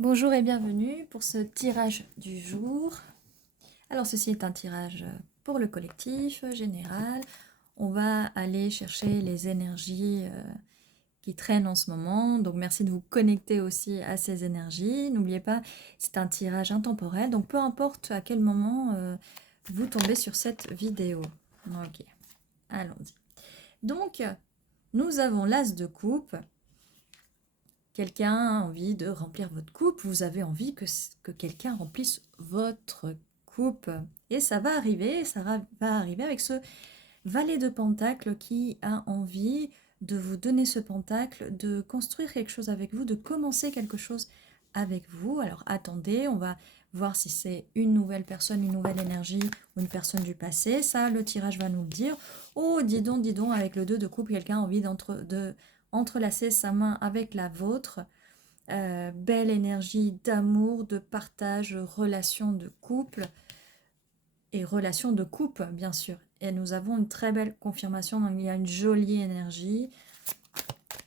Bonjour et bienvenue pour ce tirage du jour. Alors ceci est un tirage pour le collectif général. On va aller chercher les énergies qui traînent en ce moment. Donc merci de vous connecter aussi à ces énergies. N'oubliez pas, c'est un tirage intemporel. Donc peu importe à quel moment vous tombez sur cette vidéo. Ok, allons-y. Donc nous avons l'As de coupe. Quelqu'un a envie de remplir votre coupe, vous avez envie que quelqu'un remplisse votre coupe. Et ça va arriver, va arriver avec ce valet de pentacle qui a envie de vous donner ce pentacle, de construire quelque chose avec vous, de commencer quelque chose avec vous. Alors attendez, on va voir si c'est une nouvelle personne, une nouvelle énergie ou une personne du passé. Ça, le tirage va nous le dire. Oh, dis donc, avec le 2 de coupe, quelqu'un a envie entrelacer sa main avec la vôtre. Belle énergie d'amour, de partage, relation de couple et relation de couple, bien sûr. Et nous avons une très belle confirmation, donc il y a une jolie énergie.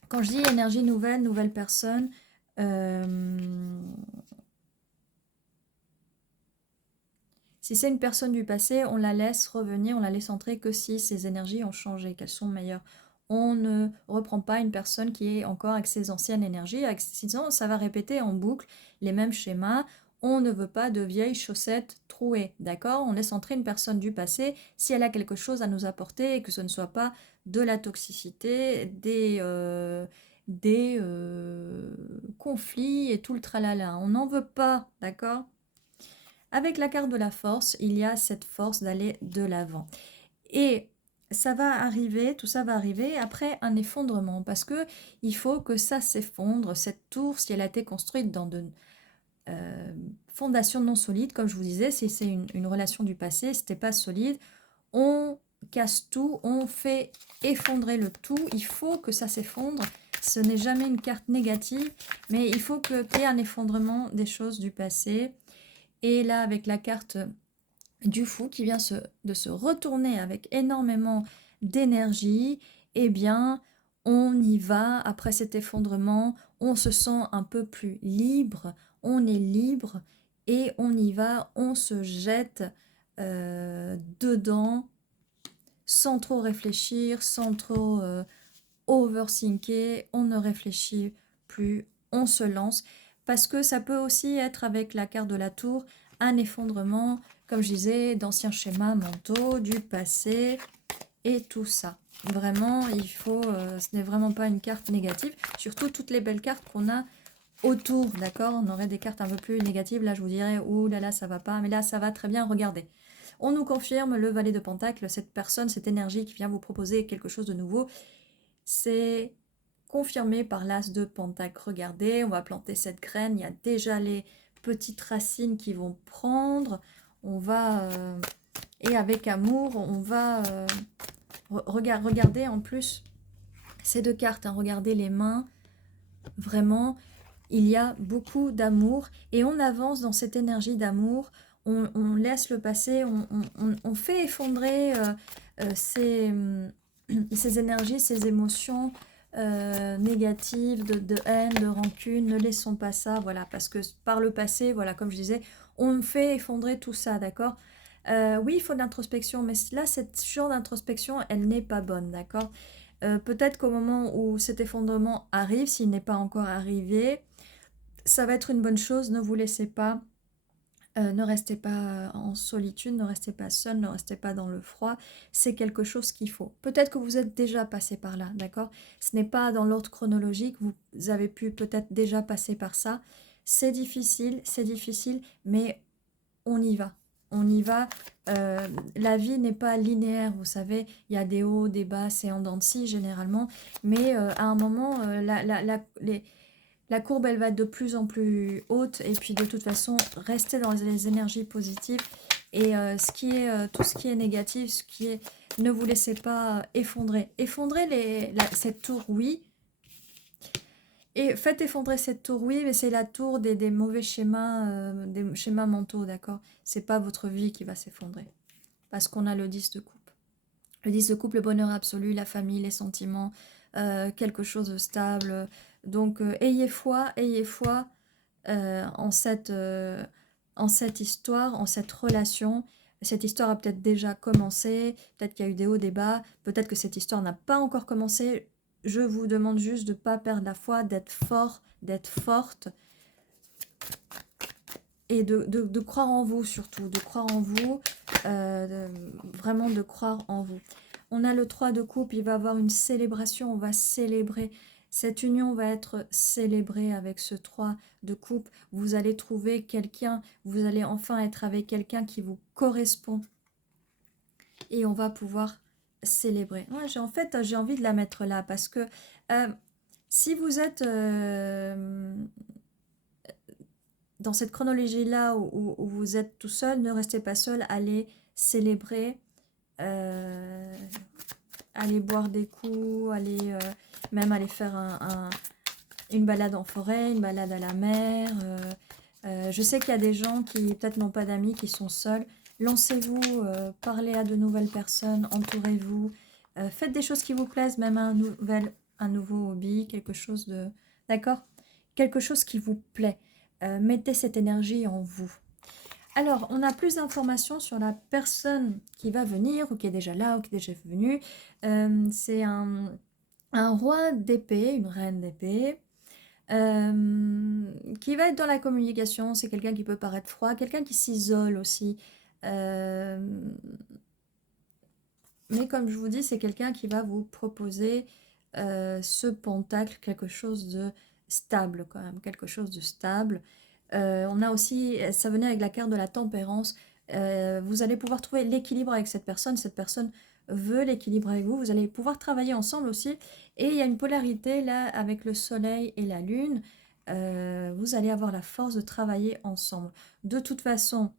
Quand je dis énergie nouvelle, nouvelle personne, si c'est une personne du passé, on la laisse revenir, on la laisse entrer que si ces énergies ont changé, qu'elles sont meilleures. On ne reprend pas une personne qui est encore avec ses anciennes énergies, sinon ça va répéter en boucle les mêmes schémas. On ne veut pas de vieilles chaussettes trouées, d'accord? On laisse entrer une personne du passé si elle a quelque chose à nous apporter et que ce ne soit pas de la toxicité, des conflits et tout le tralala. On n'en veut pas, d'accord? Avec la carte de la force, il y a cette force d'aller de l'avant. Et ça va arriver, tout ça va arriver après un effondrement, parce que il faut que ça s'effondre, cette tour, si elle a été construite dans de fondations non solides, comme je vous disais, si c'est une relation du passé, si c'était pas solide, on casse tout, on fait effondrer le tout, il faut que ça s'effondre. Ce n'est jamais une carte négative, mais il faut qu'il y ait un effondrement des choses du passé. Et là, avec la carte du fou qui vient de se retourner avec énormément d'énergie, eh bien, on y va après cet effondrement, on se sent un peu plus libre, on est libre et on y va, on se jette dedans sans trop réfléchir, sans trop overthinker, on ne réfléchit plus, on se lance. Parce que ça peut aussi être avec la carte de la tour, un effondrement, comme je disais, d'anciens schémas mentaux, du passé et tout ça. Vraiment, il faut, ce n'est vraiment pas une carte négative, surtout toutes les belles cartes qu'on a autour, d'accord? On aurait des cartes un peu plus négatives, là je vous dirais, ouh là là, ça va pas, mais là ça va très bien, regardez. On nous confirme le valet de Pentacle, cette personne, cette énergie qui vient vous proposer quelque chose de nouveau, c'est confirmé par l'as de Pentacle. Regardez, on va planter cette graine, il y a déjà les petites racines qui vont prendre. On va, et avec amour, on va regarder en plus ces deux cartes, hein, regardez les mains, vraiment, il y a beaucoup d'amour et on avance dans cette énergie d'amour, on laisse le passé, on fait effondrer ces, ces énergies, ces émotions négatives, de haine, de rancune, ne laissons pas ça, voilà, parce que par le passé, voilà, comme je disais, on fait effondrer tout ça, d'accord? Oui, il faut de l'introspection, mais là, cette genre d'introspection, elle n'est pas bonne, d'accord? Peut-être qu'au moment où cet effondrement arrive, s'il n'est pas encore arrivé, ça va être une bonne chose, ne vous laissez pas, ne restez pas en solitude, ne restez pas seul, ne restez pas dans le froid, c'est quelque chose qu'il faut. Peut-être que vous êtes déjà passé par là, d'accord? Ce n'est pas dans l'ordre chronologique, vous avez pu peut-être déjà passer par ça. C'est difficile, mais on y va. On y va. La vie n'est pas linéaire, vous savez. Il y a des hauts, des bas, c'est en dents de scie généralement. Mais à un moment, la courbe, elle va être de plus en plus haute. Et puis de toute façon, restez dans les énergies positives. Et tout ce qui est négatif, ne vous laissez pas effondrer. Effondrer cette tour, oui, et faites effondrer cette tour, oui, mais c'est la tour des mauvais schémas, des schémas mentaux, d'accord? C'est pas votre vie qui va s'effondrer. Parce qu'on a le 10 de coupe. Le 10 de coupe, le bonheur absolu, la famille, les sentiments, quelque chose de stable. Donc, ayez foi, en cette histoire, en cette relation. Cette histoire a peut-être déjà commencé, peut-être qu'il y a eu des hauts, des bas, peut-être que cette histoire n'a pas encore commencé. Je vous demande juste de ne pas perdre la foi, d'être fort, d'être forte et de croire en vous surtout, de croire en vous, vraiment de croire en vous. On a le 3 de coupe, il va y avoir une célébration, on va célébrer. Cette union va être célébrée avec ce 3 de coupe. Vous allez trouver quelqu'un, vous allez enfin être avec quelqu'un qui vous correspond. Et on va pouvoir célébrer. Ouais, en fait, j'ai envie de la mettre là parce que si vous êtes dans cette chronologie-là où vous êtes tout seul, ne restez pas seul, allez célébrer, allez boire des coups, allez même aller faire une balade en forêt, une balade à la mer. Je sais qu'il y a des gens qui peut-être n'ont pas d'amis, qui sont seuls. Lancez-vous, parlez à de nouvelles personnes, entourez-vous. Faites des choses qui vous plaisent, même un nouveau hobby, quelque chose de... D'accord? Quelque chose qui vous plaît. Mettez cette énergie en vous. Alors, on a plus d'informations sur la personne qui va venir, ou qui est déjà là, ou qui est déjà venue. C'est un roi d'épée, une reine d'épée, qui va être dans la communication. C'est quelqu'un qui peut paraître froid, quelqu'un qui s'isole aussi. Mais comme je vous dis, c'est quelqu'un qui va vous proposer ce pentacle, quelque chose de stable quand même, quelque chose de stable. On a aussi, ça venait avec la carte de la tempérance. Vous allez pouvoir trouver l'équilibre avec cette personne veut l'équilibre avec vous, vous allez pouvoir travailler ensemble aussi. Et il y a une polarité là avec le soleil et la lune. Vous allez avoir la force de travailler ensemble. De toute façon,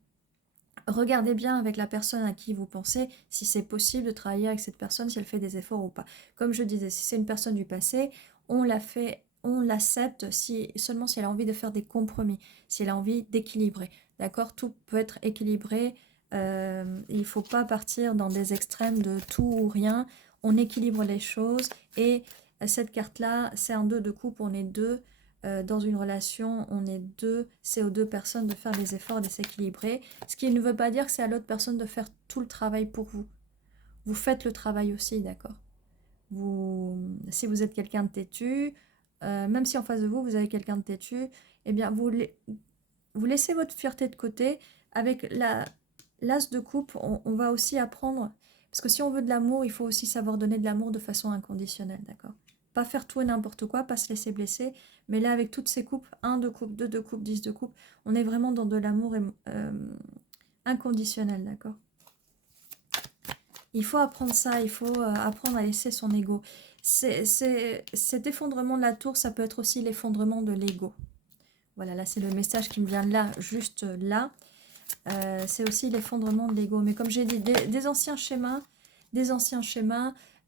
regardez bien avec la personne à qui vous pensez si c'est possible de travailler avec cette personne, si elle fait des efforts ou pas. Comme je disais, si c'est une personne du passé, on l'accepte seulement si elle a envie de faire des compromis, si elle a envie d'équilibrer. D'accord? Tout peut être équilibré. Il ne faut pas partir dans des extrêmes de tout ou rien. On équilibre les choses et cette carte-là, c'est un 2 de coupe, on est deux. Dans une relation, on est deux, c'est aux deux personnes de faire les efforts, de s'équilibrer. Ce qui ne veut pas dire que c'est à l'autre personne de faire tout le travail pour vous. Vous faites le travail aussi, d'accord? Si vous êtes quelqu'un de têtu, même si en face de vous, vous avez quelqu'un de têtu, eh bien, vous laissez votre fierté de côté. Avec l'as de coupe, on va aussi apprendre, parce que si on veut de l'amour, il faut aussi savoir donner de l'amour de façon inconditionnelle, d'accord? Pas faire tout et n'importe quoi, pas se laisser blesser, mais là, avec toutes ces coupes, 1 de coupe, 2 de coupe, 10 de coupe, on est vraiment dans de l'amour inconditionnel, d'accord? Il faut apprendre ça, il faut apprendre à laisser son ego. Cet effondrement de la tour, ça peut être aussi l'effondrement de l'ego. Voilà, là c'est le message qui me vient là, juste là. C'est aussi l'effondrement de l'ego. Mais comme j'ai dit, des anciens schémas,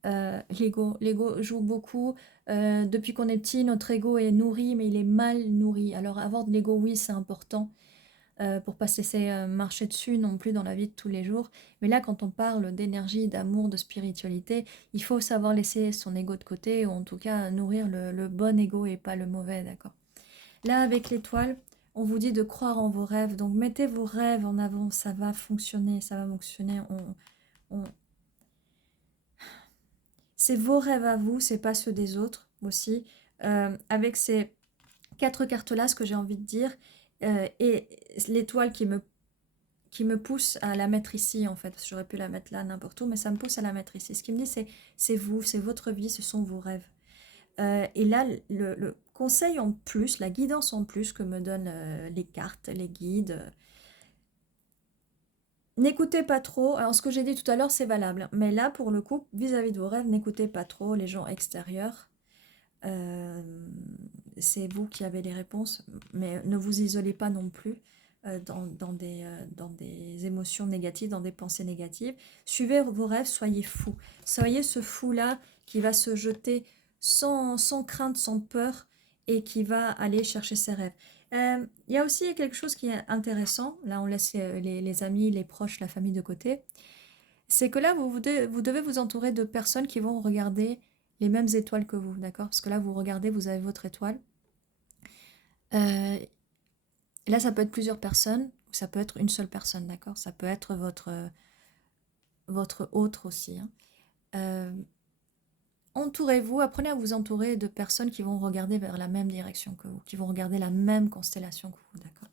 l'ego joue beaucoup. Depuis qu'on est petit, notre ego est nourri, mais il est mal nourri. Alors avoir de l'ego, oui, c'est important pour pas se laisser marcher dessus non plus dans la vie de tous les jours. Mais là, quand on parle d'énergie, d'amour, de spiritualité, il faut savoir laisser son ego de côté, ou en tout cas nourrir le bon ego et pas le mauvais, d'accord? Là, avec l'étoile, on vous dit de croire en vos rêves. Donc, mettez vos rêves en avant. Ça va fonctionner. Ça va fonctionner. C'est vos rêves à vous. C'est pas ceux des autres aussi. Avec ces 4 cartes-là, ce que j'ai envie de dire, et l'étoile qui me pousse à la mettre ici, en fait. J'aurais pu la mettre là, n'importe où, mais ça me pousse à la mettre ici. Ce qui me dit, c'est vous, c'est votre vie, ce sont vos rêves. Et là, le conseil en plus, la guidance en plus que me donnent les cartes, les guides, n'écoutez pas trop. Alors, ce que j'ai dit tout à l'heure, c'est valable. Mais là, pour le coup, vis-à-vis de vos rêves, n'écoutez pas trop les gens extérieurs. C'est vous qui avez les réponses, mais ne vous isolez pas non plus dans des émotions négatives, dans des pensées négatives. Suivez vos rêves, soyez fous. Soyez ce fou-là qui va se jeter sans crainte, sans peur, et qui va aller chercher ses rêves. Il y a aussi quelque chose qui est intéressant, là on laisse les amis, les proches, la famille de côté, c'est que là vous devez vous entourer de personnes qui vont regarder les mêmes étoiles que vous, d'accord? Parce que là vous regardez, vous avez votre étoile. Et là, ça peut être plusieurs personnes, ou ça peut être une seule personne, d'accord? Ça peut être votre autre aussi, hein. Euh, Entourez-vous, apprenez à vous entourer de personnes qui vont regarder vers la même direction que vous, qui vont regarder la même constellation que vous, d'accord?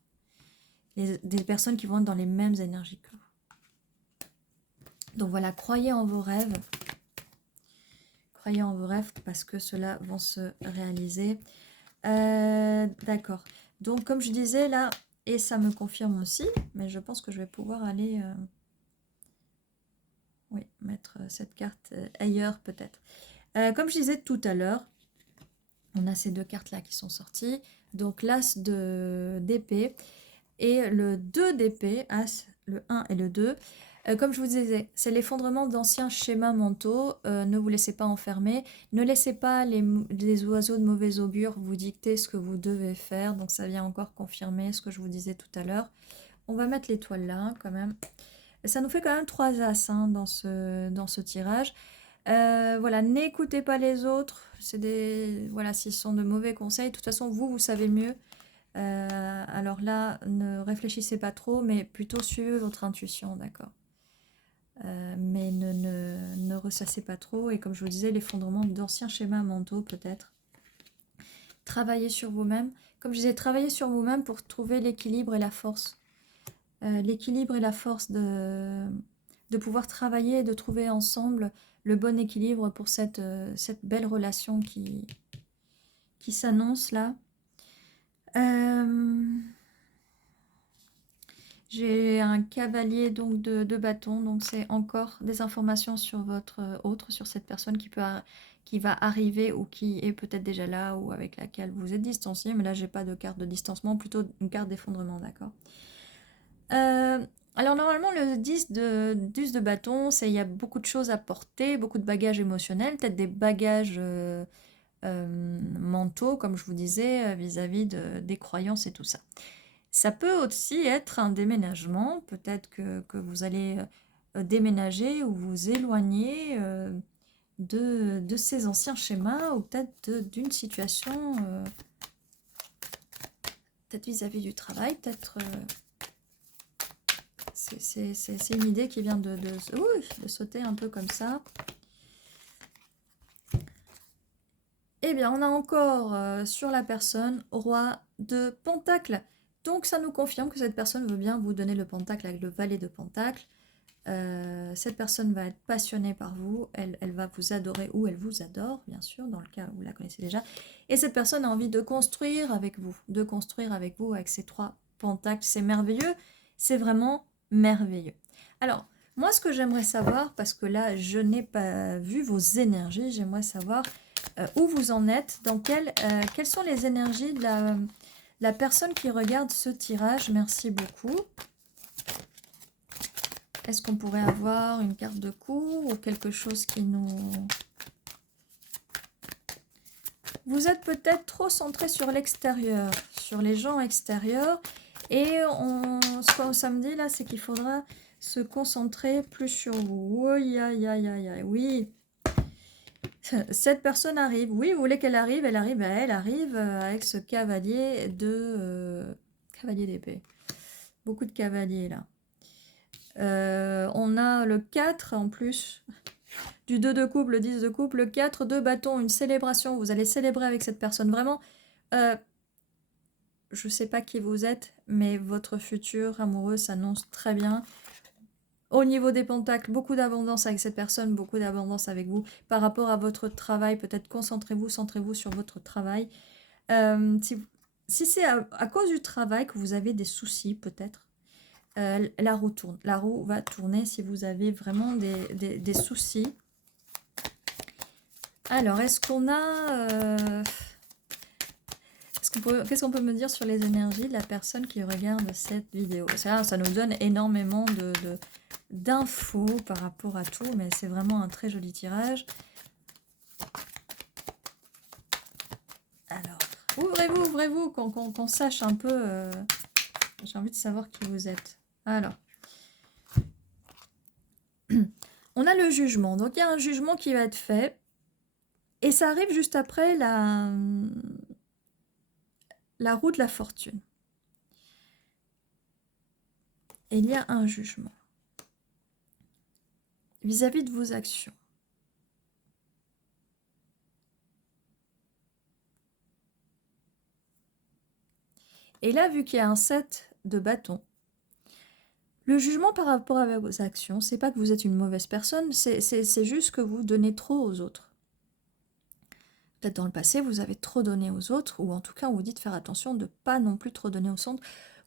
Des personnes qui vont être dans les mêmes énergies que vous. Donc voilà, croyez en vos rêves. Croyez en vos rêves parce que ceux-là vont se réaliser. D'accord. Donc comme je disais là, et ça me confirme aussi, mais je pense que je vais pouvoir aller oui, mettre cette carte ailleurs peut-être. Comme je disais tout à l'heure, on a ces deux cartes-là qui sont sorties. Donc l'As d'épée et le 2 d'épée, As, le 1 et le 2. Comme je vous disais, c'est l'effondrement d'anciens schémas mentaux. Ne vous laissez pas enfermer. Ne laissez pas les oiseaux de mauvais augure vous dicter ce que vous devez faire. Donc ça vient encore confirmer ce que je vous disais tout à l'heure. On va mettre l'étoile là quand même. Ça nous fait quand même 3 As hein, dans ce tirage. Voilà, n'écoutez pas les autres. Voilà, s'ils sont de mauvais conseils. De toute façon, vous savez mieux. Alors là, ne réfléchissez pas trop, mais plutôt suivez votre intuition, d'accord. Mais ne ressassez pas trop. Et comme je vous disais, l'effondrement d'anciens schémas mentaux, peut-être. Travaillez sur vous-même. Comme je disais, travaillez sur vous-même pour trouver l'équilibre et la force. L'équilibre et la force de pouvoir travailler et de trouver ensemble le bon équilibre pour cette belle relation qui s'annonce là. J'ai un cavalier donc de bâton, donc c'est encore des informations sur votre autre, sur cette personne qui va arriver ou qui est peut-être déjà là ou avec laquelle vous êtes distancié, mais là j'ai pas de carte de distancement, plutôt une carte d'effondrement, d'accord. Alors normalement le 10 de bâton, il y a beaucoup de choses à porter, beaucoup de bagages émotionnels, peut-être des bagages mentaux, comme je vous disais, vis-à-vis des croyances et tout ça. Ça peut aussi être un déménagement, peut-être que vous allez déménager ou vous éloigner de ces anciens schémas ou peut-être d'une situation, peut-être vis-à-vis du travail, peut-être... c'est une idée qui vient de sauter un peu comme ça. Eh bien, on a encore sur la personne roi de Pentacle. Donc, ça nous confirme que cette personne veut bien vous donner le Pentacle avec le valet de Pentacle. Cette personne va être passionnée par vous, elle va vous adorer ou elle vous adore, bien sûr, dans le cas où vous la connaissez déjà. Et cette personne a envie de construire avec vous, avec ces 3 pentacles. C'est merveilleux, c'est vraiment merveilleux. Alors, moi, ce que j'aimerais savoir, parce que là, je n'ai pas vu vos énergies, j'aimerais savoir où vous en êtes, quelles sont les énergies de la personne qui regarde ce tirage. Merci beaucoup. Est-ce qu'on pourrait avoir une carte de cours ou quelque chose qui nous... Vous êtes peut-être trop centré sur l'extérieur, sur les gens extérieurs. Et ce qu'on samedi là, c'est qu'il faudra se concentrer plus sur vous. Oui, aïe, aïe, aïe, aïe, oui. Cette personne arrive. Oui, vous voulez qu'elle arrive, elle arrive avec ce cavalier cavalier d'épée. Beaucoup de cavaliers là. On a le 4 en plus, du 2 de coupe, le 10 de coupe, le 4 de bâton, une célébration, vous allez célébrer avec cette personne. Vraiment, je ne sais pas qui vous êtes, mais votre futur amoureux s'annonce très bien. Au niveau des pentacles, beaucoup d'abondance avec cette personne, beaucoup d'abondance avec vous. Par rapport à votre travail, peut-être centrez-vous sur votre travail. Si c'est à cause du travail que vous avez des soucis, peut-être, la roue tourne. La roue va tourner si vous avez vraiment des soucis. Alors, est-ce qu'on a... Qu'est-ce qu'on peut me dire sur les énergies de la personne qui regarde cette vidéo? Ça nous donne énormément d'infos par rapport à tout, mais c'est vraiment un très joli tirage. Alors, ouvrez-vous, qu'on sache un peu... J'ai envie de savoir qui vous êtes. Alors, on a le jugement. Donc, il y a un jugement qui va être fait. Et ça arrive juste après la roue de la fortune. Et il y a un jugement vis-à-vis de vos actions. Et là, vu qu'il y a un 7 de bâton, le jugement par rapport à vos actions, c'est pas que vous êtes une mauvaise personne, c'est juste que vous donnez trop aux autres. Peut-être dans le passé, vous avez trop donné aux autres, ou en tout cas, on vous dit de faire attention de ne pas non plus trop donner aux autres.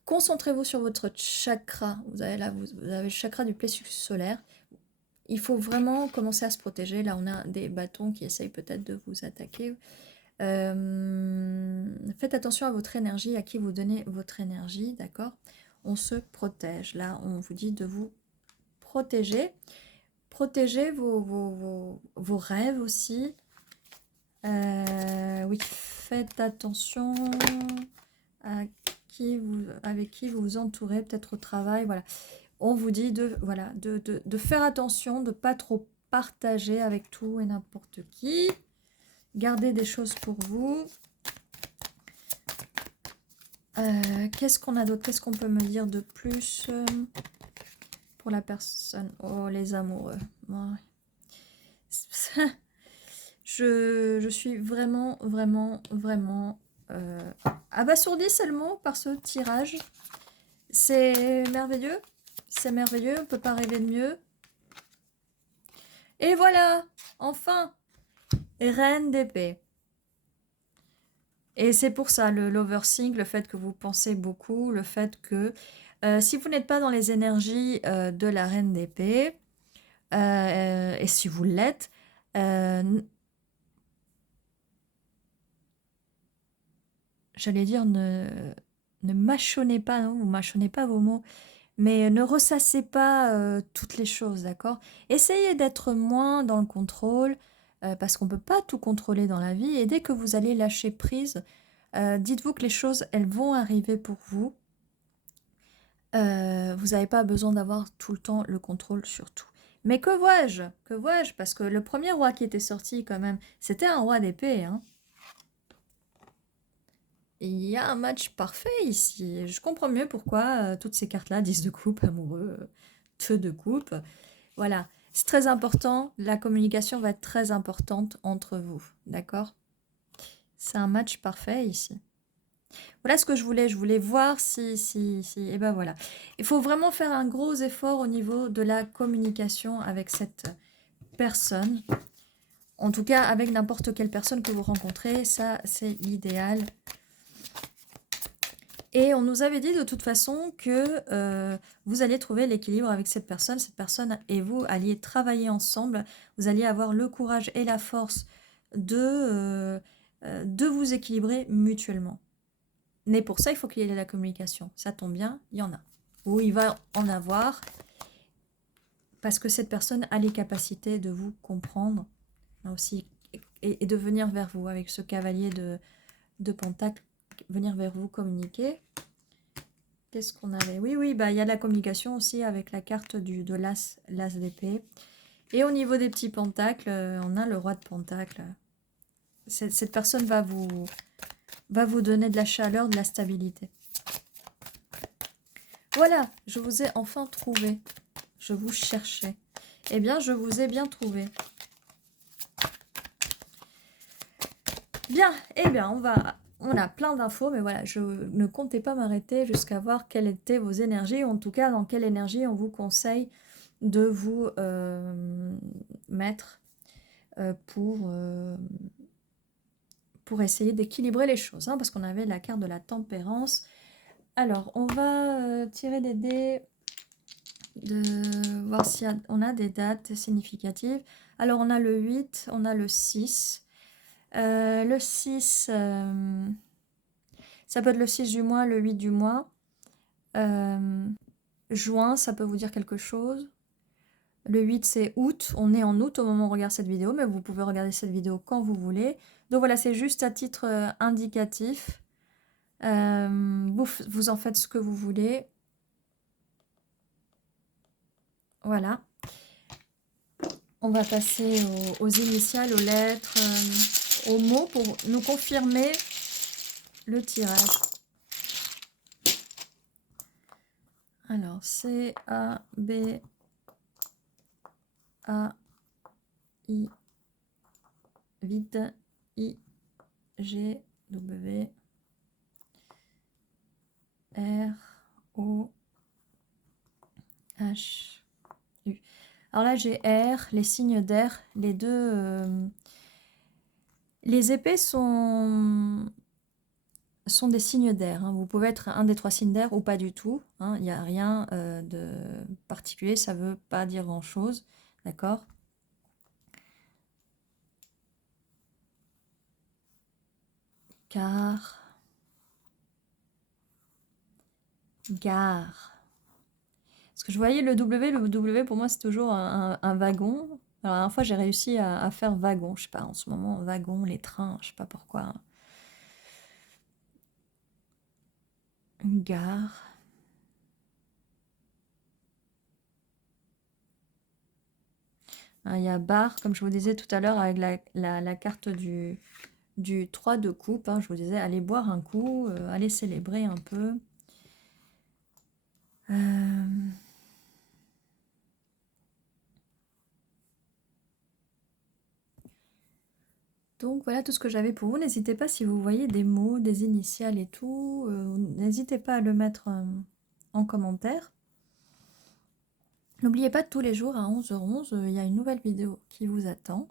Concentrez-vous sur votre chakra. Vous avez là, vous avez le chakra du plexus solaire. Il faut vraiment commencer à se protéger. Là, on a des bâtons qui essayent peut-être de vous attaquer. Faites attention à votre énergie, à qui vous donnez votre énergie, d'accord? On se protège. Là, on vous dit de vous protéger. Protégez vos rêves aussi. Oui, faites attention à avec qui vous vous entourez, peut-être au travail, voilà. On vous dit de faire attention, de ne pas trop partager avec tout et n'importe qui. Gardez des choses pour vous. Qu'est-ce qu'on a d'autre? Qu'est-ce qu'on peut me dire de plus pour la personne? Oh, les amoureux. Ouais. Je suis vraiment abasourdie, c'est le mot, par ce tirage. C'est merveilleux. C'est merveilleux, on ne peut pas rêver de mieux. Et voilà, enfin, reine d'épée. Et c'est pour ça, l'overthink, le fait que vous pensez beaucoup, le fait que si vous n'êtes pas dans les énergies de la reine d'épée, et si vous l'êtes, j'allais dire ne mâchonnez pas, non, vous mâchonnez pas vos mots, mais ne ressassez pas toutes les choses, d'accord? Essayez d'être moins dans le contrôle, parce qu'on ne peut pas tout contrôler dans la vie, et dès que vous allez lâcher prise, dites-vous que les choses, elles vont arriver pour vous. Vous n'avez pas besoin d'avoir tout le temps le contrôle sur tout. Mais que vois-je? Que vois-je? Parce que le premier roi qui était sorti, quand même, c'était un roi d'épée, hein. Il y a un match parfait ici. Je comprends mieux pourquoi toutes ces cartes-là, 10 de coupe, amoureux, 2 de coupe. Voilà, c'est très important. La communication va être très importante entre vous, d'accord? C'est un match parfait ici. Voilà ce que je voulais. Je voulais voir si... Et ben voilà. Il faut vraiment faire un gros effort au niveau de la communication avec cette personne. En tout cas, avec n'importe quelle personne que vous rencontrez. Ça, c'est l'idéal. Et on nous avait dit de toute façon que vous alliez trouver l'équilibre avec cette personne et vous alliez travailler ensemble, vous alliez avoir le courage et la force de vous équilibrer mutuellement. Mais pour ça, il faut qu'il y ait de la communication. Ça tombe bien, il y en a. Ou il va en avoir, parce que cette personne a les capacités de vous comprendre aussi, et de venir vers vous avec ce cavalier de Pentacle, venir vers vous communiquer. Qu'est-ce qu'on avait? Oui, bah il y a de la communication aussi avec la carte de l'as d'épée. Et au niveau des petits pentacles, on a le roi de pentacle. Cette personne va vous donner de la chaleur, de la stabilité. Voilà, je vous ai enfin trouvé. Je vous cherchais. Eh bien, je vous ai bien trouvé. Bien, eh bien, on a plein d'infos, mais voilà, je ne comptais pas m'arrêter jusqu'à voir quelles étaient vos énergies, ou en tout cas, dans quelle énergie on vous conseille de vous mettre pour essayer d'équilibrer les choses, hein, parce qu'on avait la carte de la tempérance. Alors, on va tirer des dés, de voir si on a des dates significatives. Alors, on a le 8, on a le 6. Le 6, ça peut être le 6 du mois, le 8 du mois. Juin, ça peut vous dire quelque chose. Le 8, c'est août. On est en août au moment où on regarde cette vidéo, mais vous pouvez regarder cette vidéo quand vous voulez. Donc voilà, c'est juste à titre indicatif. Vous en faites ce que vous voulez. Voilà. On va passer aux initiales, aux lettres, aux mots pour nous confirmer le tirage. Alors, C, A, B, A, I, vide, I, G, W, R, O, H, U. Alors là, j'ai R, les signes d'air, les deux... les épées sont des signes d'air. Hein. Vous pouvez être un des 3 signes d'air ou pas du tout. Hein. Il n'y a rien de particulier, ça ne veut pas dire grand-chose. D'accord? Car... Gare. Parce que je voyais le W pour moi c'est toujours un wagon. Alors la dernière fois j'ai réussi à faire wagon, je sais pas, en ce moment wagon, les trains, je sais pas pourquoi. Gare. Il y a bar, comme je vous disais tout à l'heure avec la carte du 3 de coupe. Hein, je vous disais, allez boire un coup, allez célébrer un peu. Donc voilà tout ce que j'avais pour vous. N'hésitez pas si vous voyez des mots, des initiales et tout. N'hésitez pas à le mettre en commentaire. N'oubliez pas, tous les jours à 11h11, il y a une nouvelle vidéo qui vous attend.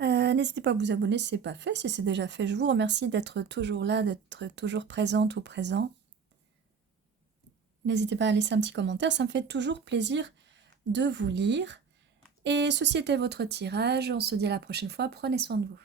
N'hésitez pas à vous abonner si ce n'est pas fait. Si c'est déjà fait, je vous remercie d'être toujours là, d'être toujours présente ou présent. N'hésitez pas à laisser un petit commentaire, ça me fait toujours plaisir de vous lire. Et ceci était votre tirage. On se dit à la prochaine fois. Prenez soin de vous.